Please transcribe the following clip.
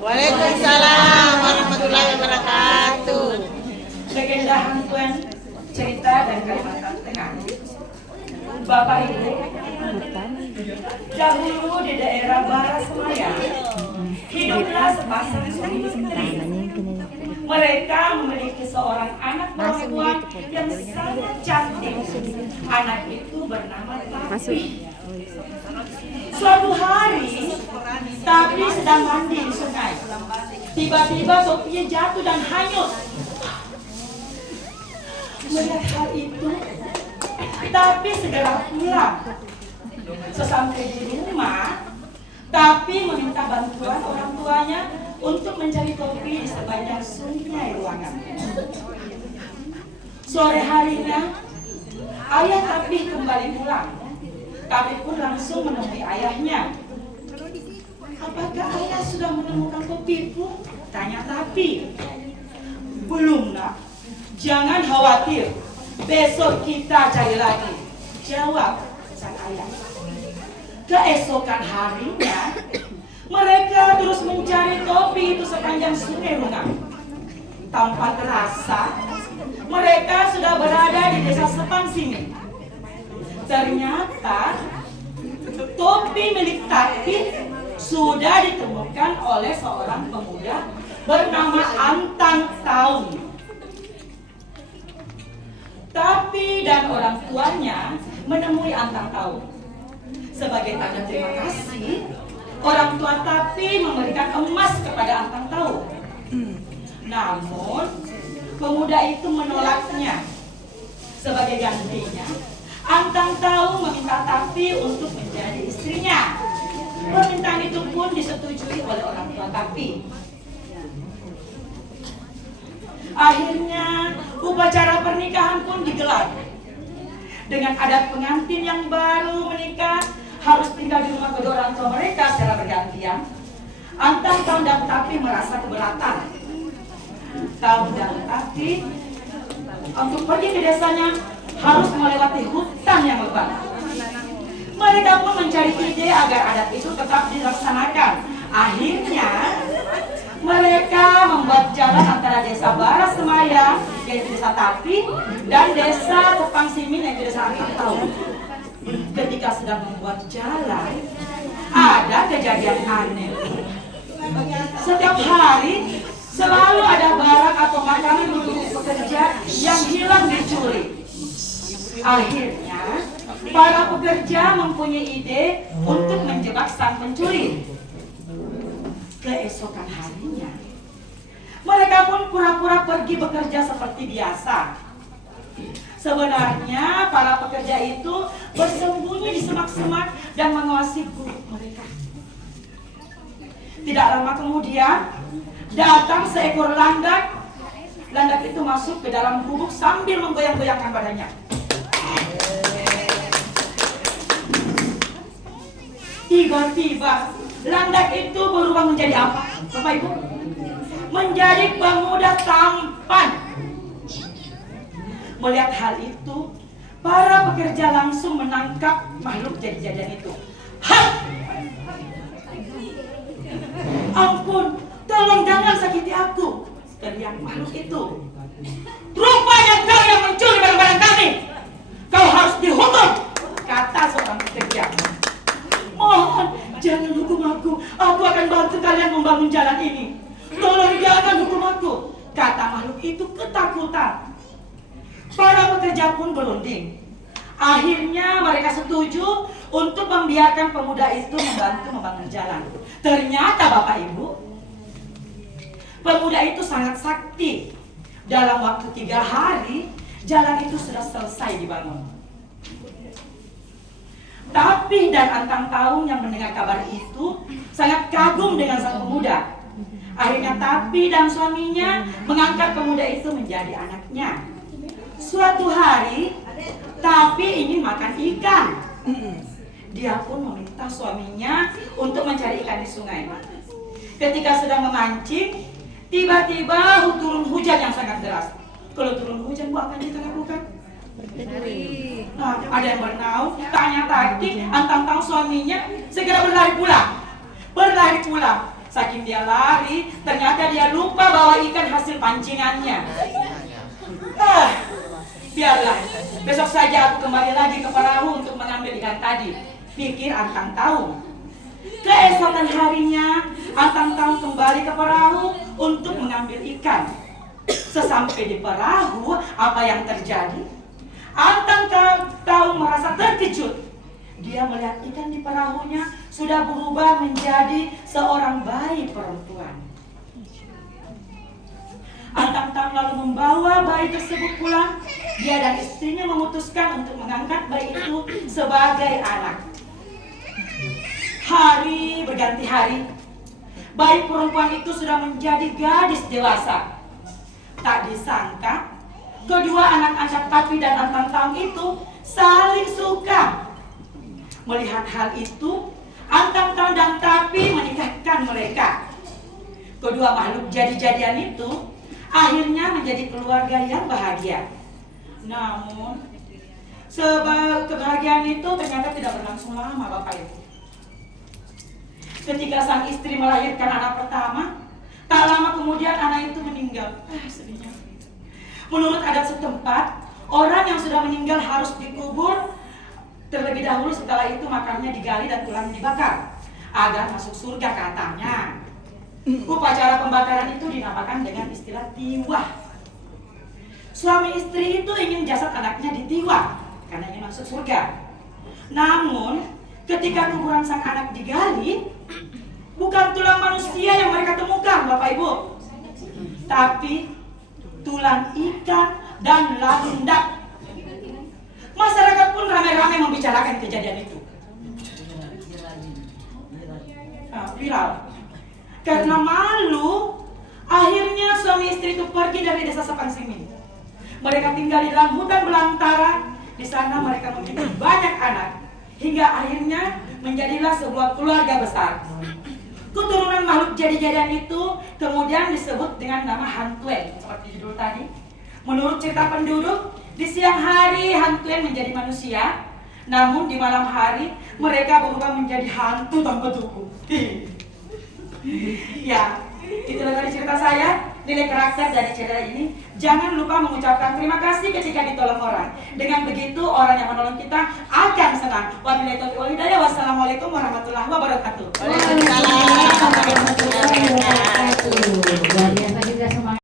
Waalaikumsalam warahmatullahi wabarakatuh. Kegendahan Tuhan cerita dari Kalimantan Tengah. Bapak Ibu, dahulu di daerah Barat Semaya hiduplah sepasang suami istri. Mereka memiliki seorang anak perempuan yang sangat cantik. Anak itu bernama Tapi. Suatu hari, Tapi sedang mandi di sungai. Tiba-tiba topinya jatuh dan hanyut. Melihat hal itu, Tapi segera pulang. Sesampai di rumah, Tapi meminta bantuan orang tuanya untuk mencari topi di sepanjang sungai ruangan. Sore harinya, ayah Tapi kembali pulang. Tapi pun langsung menemui ayahnya. Apakah ayah sudah menemukan topiku? Tanya Tapi. Belum, nak. Jangan khawatir. Besok kita cari lagi. Jawab sang ayah. Keesokan harinya, mereka terus mencari topi itu sepanjang sungai Rungang. Tanpa terasa, mereka sudah berada di desa Sepangsini. Ternyata, topi milik Tapi sudah ditemukan oleh seorang pemuda bernama Antang Taung. Tapi dan orang tuanya menemui Antang Taung. Sebagai tanda terima kasih, orang tua Tapi memberikan emas kepada Antang Taung. Namun, pemuda itu menolaknya. Sebagai gantinya, Antang Taung meminta Tapi untuk menjadi istrinya. Permintaan itu pun disetujui oleh orang tua Tapi. Akhirnya, upacara pernikahan pun digelar. Dengan adat pengantin yang baru menikah harus tinggal di rumah kedua orang tua mereka secara bergantian. Antang Taung dan Tapi merasa keberatan. Taung dan Tapi untuk pergi ke desanya harus melewati hutan yang lebat. Mereka pun mencari ide agar adat itu tetap dilaksanakan. Akhirnya, mereka membuat jalan antara desa Barat Semaya, yaitu desa Tapi, dan desa Sepangsini, yaitu desa Antang Taung. Ketika sedang membuat jalan, ada kejadian aneh. Setiap hari, selalu ada barang atau makanan untuk pekerja yang hilang dicuri. Akhirnya, para pekerja mempunyai ide untuk menjebak sang pencuri. Keesokan harinya, mereka pun pura-pura pergi bekerja seperti biasa. Sebenarnya para pekerja itu bersembunyi di semak-semak dan mengawasi gubuk mereka. Tidak lama kemudian, datang seekor landak. Landak itu masuk ke dalam gubuk sambil menggoyang-goyangkan badannya. Tiba-tiba, landak itu berubah menjadi apa, Bapak Ibu? Menjadi pemuda tampan. Melihat hal itu, para pekerja langsung menangkap makhluk jadi-jadian itu. Hai! Ampun, tolong jangan sakiti aku, teriak makhluk itu. Rupanya kau yang mencuri barang-barang kami. Kau harus dihukum, kata seorang pekerja. Mohon, jangan hukum aku. Aku akan bantu kalian membangun jalan ini. Tolong jangan hukum aku, kata makhluk itu ketakutan. Para pekerja pun berunding. Akhirnya mereka setuju untuk membiarkan pemuda itu membantu membangun jalan. Ternyata Bapak Ibu, pemuda itu sangat sakti. Dalam waktu 3 hari, jalan itu sudah selesai dibangun. Tapi dan Antang Taung yang mendengar kabar itu sangat kagum dengan sang pemuda. Akhirnya Tapi dan suaminya mengangkat pemuda itu menjadi anaknya. Suatu hari, Tapi ingin makan ikan. Dia pun meminta suaminya untuk mencari ikan di sungai. Ketika sedang memancing, tiba-tiba turun hujan yang sangat deras. Kalau turun hujan, apa yang kita lakukan? Nah, ada yang bernaung, tanya taktik, Antang Taung suaminya segera berlari pulang. Saking dia lari, ternyata dia lupa bawa ikan hasil pancingannya. Biarlah, besok saja aku kembali lagi ke perahu untuk mengambil ikan tadi, pikir Antang Taung. Keesokan harinya, Antang Taung kembali ke perahu untuk mengambil ikan. Sesampai di perahu, apa yang terjadi? Antang Taung merasa terkejut. Dia melihat ikan di perahunya sudah berubah menjadi seorang bayi perempuan. Antang Taung lalu membawa bayi tersebut pulang. Dia dan istrinya memutuskan untuk mengangkat bayi itu sebagai anak. Hari berganti hari, bayi perempuan itu sudah menjadi gadis dewasa. Tak disangka, kedua anak-anak Tapi dan Antang Taung itu saling suka. Melihat hal itu, Antang Taung dan Tapi menikahkan mereka. Kedua makhluk jadi-jadian itu akhirnya menjadi keluarga yang bahagia. Namun, kebahagiaan itu ternyata tidak berlangsung lama, Bapak Ibu. Ketika sang istri melahirkan anak pertama, tak lama kemudian anak itu meninggal. Sedihnya. Menurut adat setempat, orang yang sudah meninggal harus dikubur terlebih dahulu, setelah itu makamnya digali dan tulang dibakar agar masuk surga katanya. Upacara pembakaran itu dinamakan dengan istilah tiwah. Suami istri itu ingin jasad anaknya ditiwah karena ingin masuk surga. Namun ketika kuburan sang anak digali, bukan tulang manusia yang mereka temukan, Bapak Ibu, tapi tulang ikan dan landak. Masyarakat pun ramai-ramai membicarakan kejadian itu. Viral. Karena malu, akhirnya suami istri itu pergi dari desa Sepangsingmin. Mereka tinggal di dalam hutan belantara. Di sana mereka memiliki banyak anak, hingga akhirnya menjadilah sebuah keluarga besar. Keturunan makhluk jadi-jadian itu kemudian disebut dengan nama Hantuen, seperti judul tadi. Menurut cerita penduduk, di siang hari Hantuen menjadi manusia, namun di malam hari mereka berubah menjadi hantu tanpa tubuh. Ya, itulah dari cerita saya. Nilai karakter dari cerita ini, jangan lupa mengucapkan terima kasih ketika ditolong orang. Dengan begitu orang yang menolong kita akan senang. Wabillahi taufiq wal hidayah. Wassalamualaikum warahmatullahi wabarakatuh. Waalaikumsalam warahmatullahi wabarakatuh. Luar biasa juga semangat.